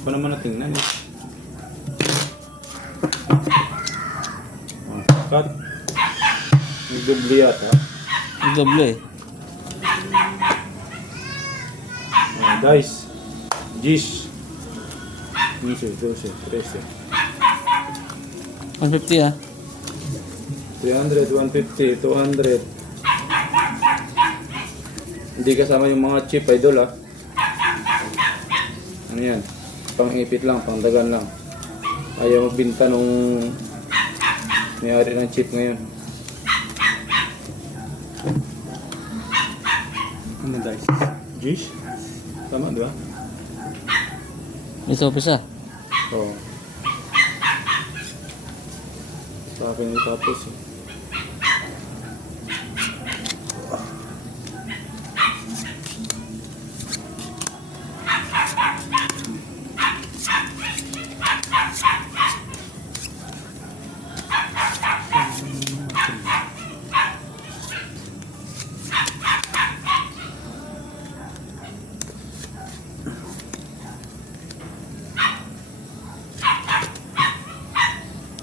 pa naman natingnan eh. Cut. May doble yata. Yung doble eh. Dice. Gis. 15, 12, 13. 150 ah. 300, 150, 200. Hindi kasama yung mga chip, idol ah. Ano yan? Pang-ipit lang, pang-dagan lang. Ayaw magbinta nung may-ari ng chip ngayon. Ano dice? Gish? Tama, di ba? Ito pisa. Oo. Sa akin yung tapos eh.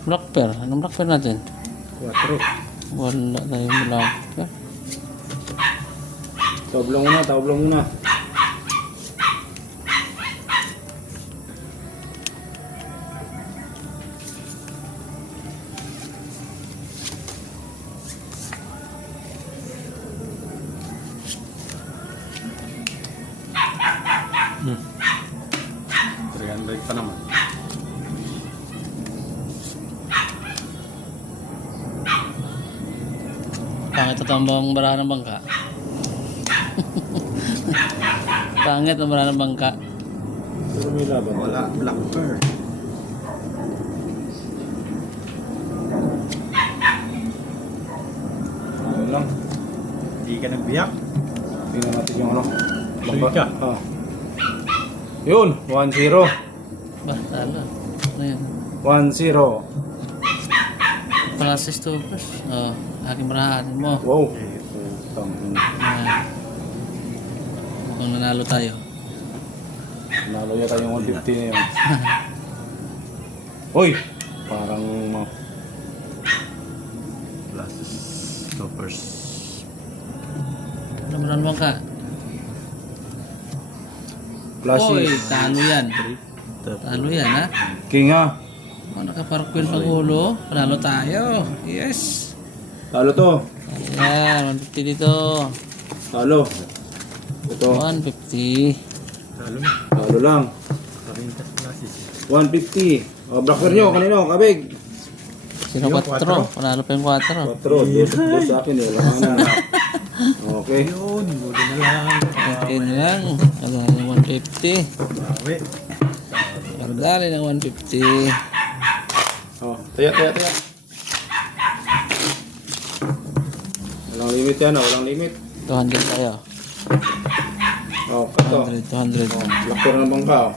Black pearl. Anong black pearl natin? 4. Wala tayong black pearl. Tawag lang muna, tawag lang muna. Hmm. 300 pa naman. Pangit ito ang barahan ng bangka. Pangit ang barahan ng bangka. Pero may laban. Wala, black pearl. Ano lang. Hindi ka nagbiyak. Tingnan natin yung ano. Suy ka. Ah. Yun, 1-0. Ba, tala. Ano yan? 1-0. Process to first. Oh, aking barahan mo. Wow. Ayan. Kung nanalo tayo. Nalo yata yung 150 na yun. Hoy! Parang Plus stoppers. Ano barahan ng bangka? flashy. Oy, talo yan. Talo yan ha. King ha. Oh, nakaparkwil pag ulo. Panalo tayo. Yes. Talo to. Ayan, 150 dito. Talo. Ito. 150. Talo na. Talo lang. Karintas classes. 150. O, blacker nyo. Kanino? Kabig. Sino 4? Panalo pa yung 4. 4. Dos sa akin eh. Wala ka na. Okay. Yun, buti na lang. Okay na lang. Kadali ng 150. Bawi. Kadali ng 150. Oh, taya. Walang limit yan. Walang limit. 200 tayo. Oh, kato. 200. Oh, blacker ng bangka. Oh.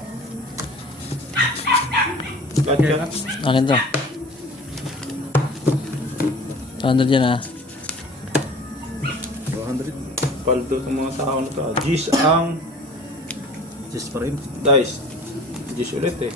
Cut. Akin to. 200 yan ha. 200. Paldo sa mga tao na to. Gis ang Just for him. dice. Gis ulit eh.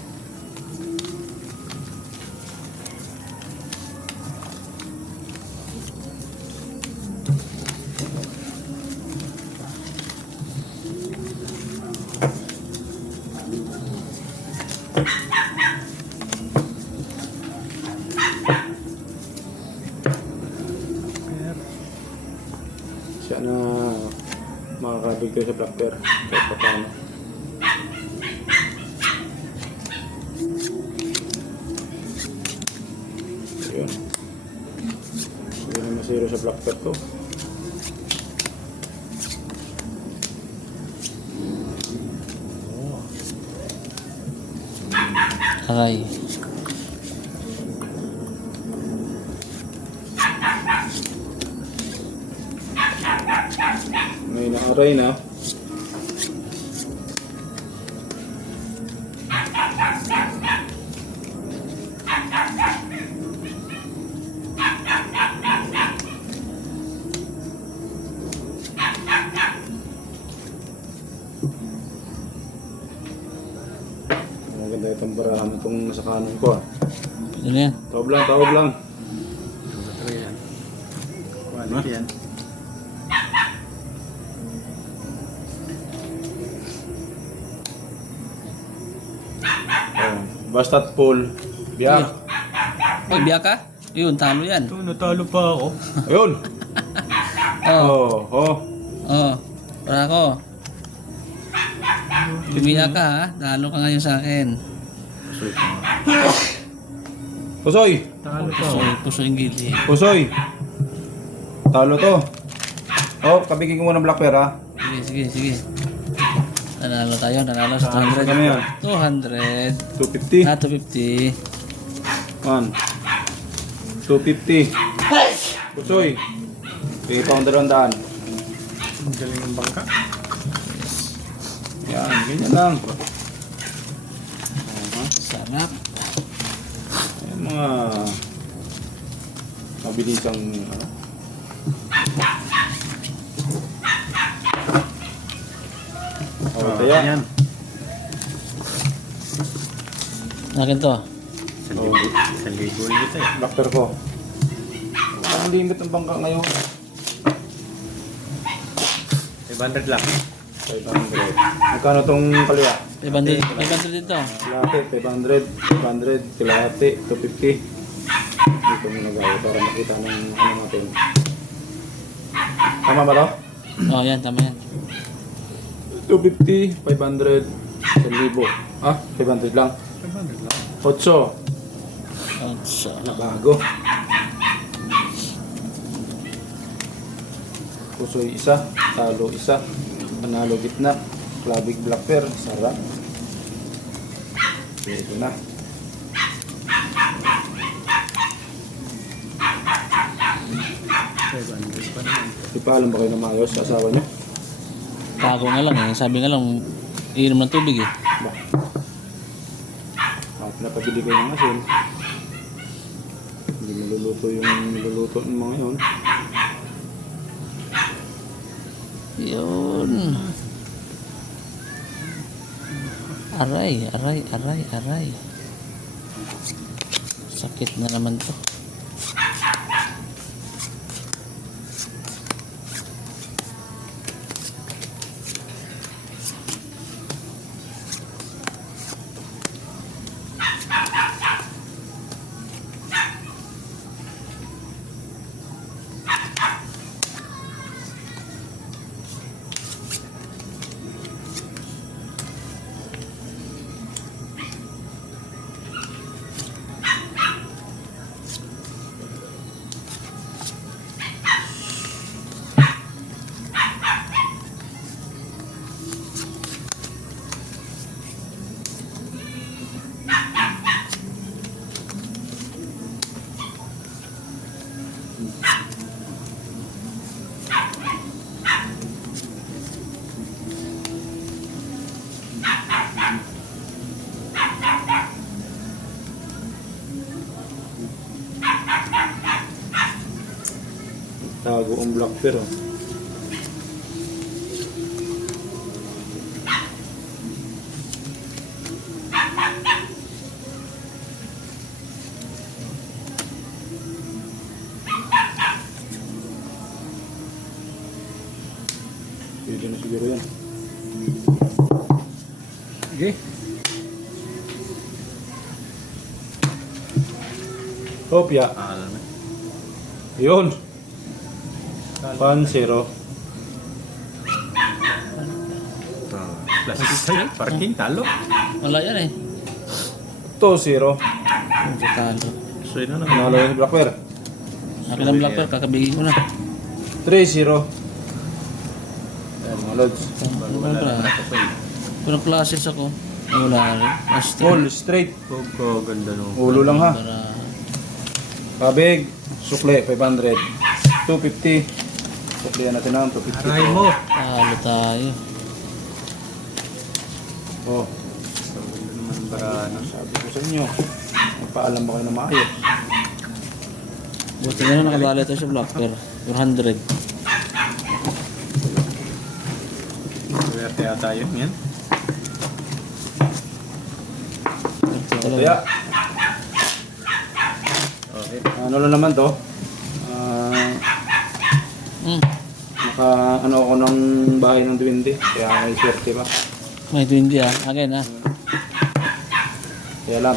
Siya na makakabig ko sa black bear kahit pa paano. Ayun. Hindi na masiro sa black bear ko. Aray. May naaray na. Maganda itong barahan itong nasa kanan ko ah. Ano yan? Tawag lang, tawag lang. Ito yan. Quality yan. Oh, basta't full. Biyak. Ay, biyak ka? Yun, talo yan. Ito, natalo pa ako. Ayun. Oh, Oh, oh. oh. Para ako. Biyak ka ha? Talo ka ngayon sa akin. Pusoy. Talo pa Puso, ako. puso yung gili. Pusoy. Talo to. Oh, kabigin ko muna ng black pair ha. Sige, sige, sige. Nanalo tayo, nanalo sa Ano yan? 200. 250. 250. 1. 250. Pusoy. Okay, pound 200. Ang galing ng bangka. Yan, ganyan lang. Sarap. Ayan mga mabilisang ano. Oh, kaya. Yan. Akin to. 1,000 ulit eh. Doctor ko. Ang limit ng bangka ngayon. 500 lang. 500. Magkano tong kaliwa? 500 dito. Kalahati, 500. 500. Kalahati, 250. Dito mo nagawa para makita ng ano natin. Tama ba to? Oh, yan, tama yan. 250, 500, 1,000. Ah, 500 lang. 500 lang. 8. At sa Nabago. Pusoy isa, talo isa, panalo gitna, klabig black pair, sarap. Okay, ito na. Pa naman. Ipaalam ba kayo na maayos sa asawa niyo? tago nga lang eh. Sabi nga lang, iinom ng tubig eh. Ba? At napabili kayo ng asin. Hindi maluluto yung niluluto ng mga yun. Yun. Aray, aray, aray, aray. Sakit na naman to. Tago ang black pair. Oh. Pwede na siguro yan. Sige. Hopya. Alam na. Yun. 1-0. Plastic sa'yo. Parking talo. Wala yan eh. 2-0. Yung talo. So yun na Panalo yung black pair. Akin ang black pearl, kakabigin ko na. 3-0. Ayan mga lods. Ano ba na? Pero classes ako. Ay, wala rin. Basta. Full straight. Ko ganda no. Ulo lang ha. Para Kabig. Sukle 500. 250. Suklihan natin ang 250. Aray mo. talo tayo. Oh, Ganda naman barano. sabi ko sa inyo. Magpaalam ba kayo na maayos? Buti na nakabala ito sa black pearl. 400. Swerte yata yun yan. Kaya, Okay. ano lang naman to. Naka ano ako ng bahay ng duwende. Kaya may swerte pa. May 20 ah. Again ah. Kaya lang.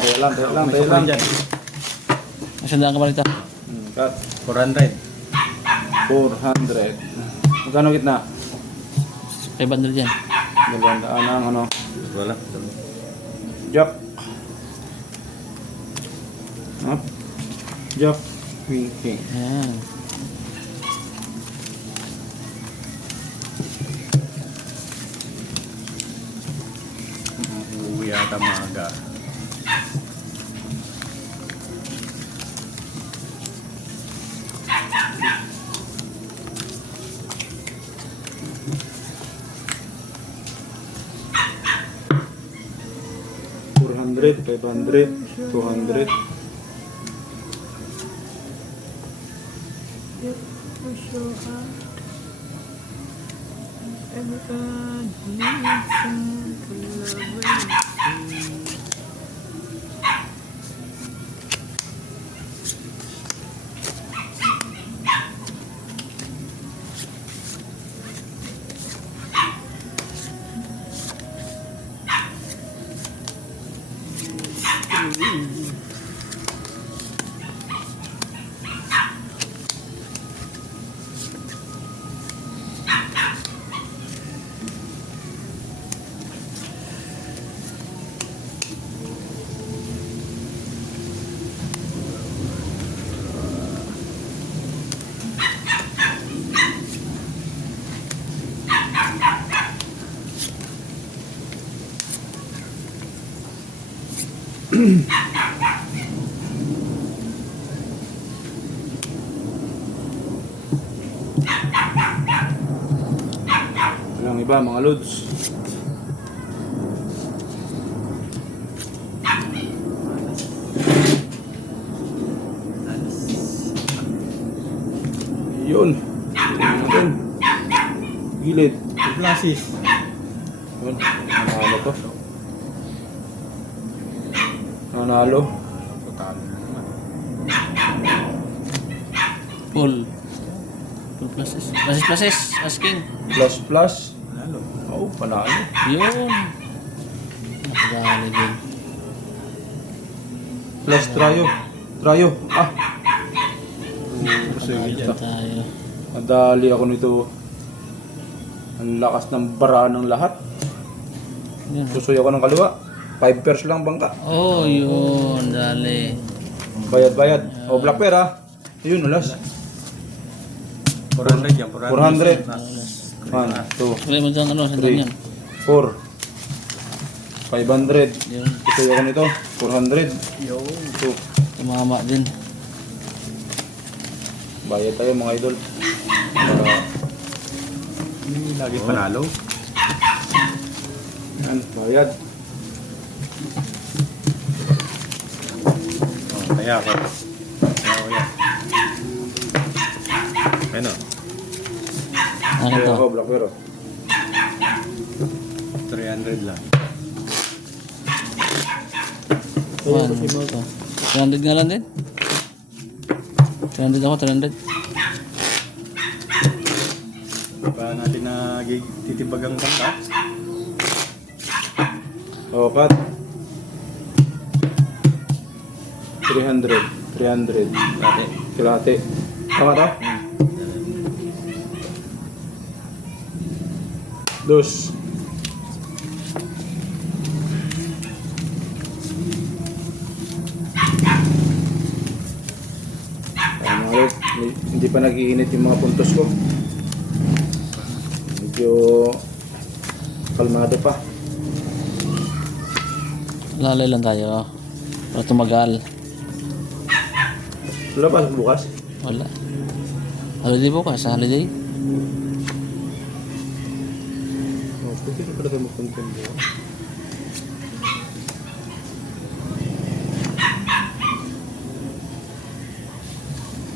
May sukli dyan. Masandaan ka ba rito? Cut. 400. 400. Magkano gitna? 500 yan. Magandaan ng ano. Wala. Jack. Up. Jack. Queen King. Ayan. Uuwi ata maaga. $400, $500, $200. Walang iba mga lods. Yun. Yun. Gilid. Glasses. Yun. Nanalo to. Nanalo. Total naman. Full. Full pluses. Pluses. Asking. Plus. Lalo. Oh, panalo. Yun. Nakadali din. Plus Trayo. Ah, Nakadali tayo. madali ako nito. Ang lakas ng bara ng lahat. Yun. Susuyo ako ng kaliwa. 5 pairs lang bangka. Oh, yun. Dali. Bayad. O, black pair ah. Yun, ulas. 400 yan. 400. 1, 2, Wala mo dyan ano. Sandaan 3, yan. 4, 500. Yun. Susuyo ako nito. 400. Yo. 2. Tumama din. Bayad tayo mga idol. Lagi panalo. Yan, bayad. Oh, kaya ako. Yan. Ano? Ano Kaya to? ako, black pair. 300 lang. 1, 2. 300 nga lang din. 300 ako, 300. Pa natin na titibag ang bangka. O, cut. 300. 300. Dati. Kilate. Tama to? Dos. Mga hindi pa nag-iinit yung mga puntos ko. Medyo kalmado pa. Lalay lang tayo. Para tumagal. Wala pa bukas? Wala. Holiday bukas, holiday. Oh, pwede ka pala magpunta bukas.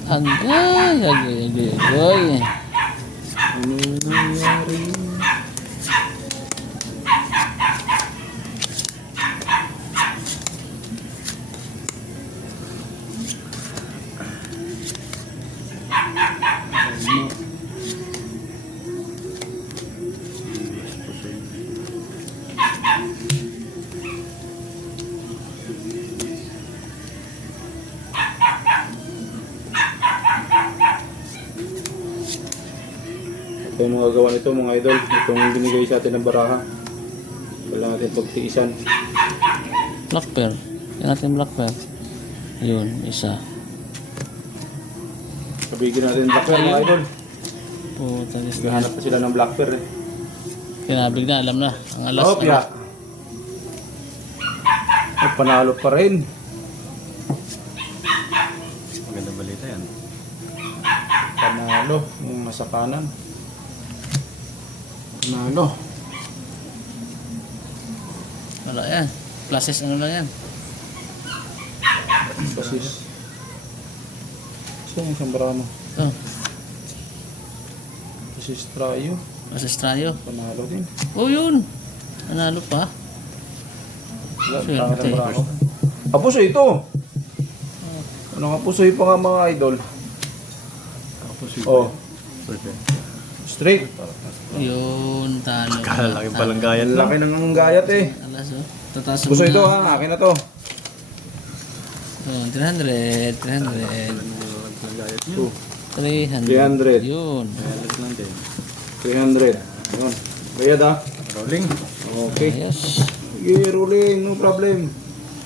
Agay. Ano nangyari? Ito yung mga gawa nito mga idol. Itong binigay sa atin ng baraha. Kailangan natin pagtiisan. Black pearl. Yan natin black pearl. Yun, isa. Sabigin natin black pearl mga idol. Puta, Naghahanap pa sila ng black pearl eh. kinabig na, alam na. Ang alas. Oh, piya. Ay, panalo pa rin. Magandang balita yan. Panalo. Yung nasa kanan. Panalo. Wala yan. Classes ano lang yan. Kasi saan yung isang baraha mo? Ito. Kasi trayo. Classes trayo. Panalo din. Oh, yun. Nanalo pa. Wala, Swerte. pangit ang baraha ko. Kapusoy ito! Ano kapusoy pa nga mga idol? Tapos Oh, straight. Yun, talo. Kalaki palang gayat lang. Laki ng gayat eh. Alas, oh. Tataas Puso mo ito na. ha, akin na to. Oh, 300, 300, Gayat niya. 300. 300. Yun. Gayat lang din. 300. Ayun. Bayad ha. Rolling. Okay. Ayos. Sige, rolling. No problem.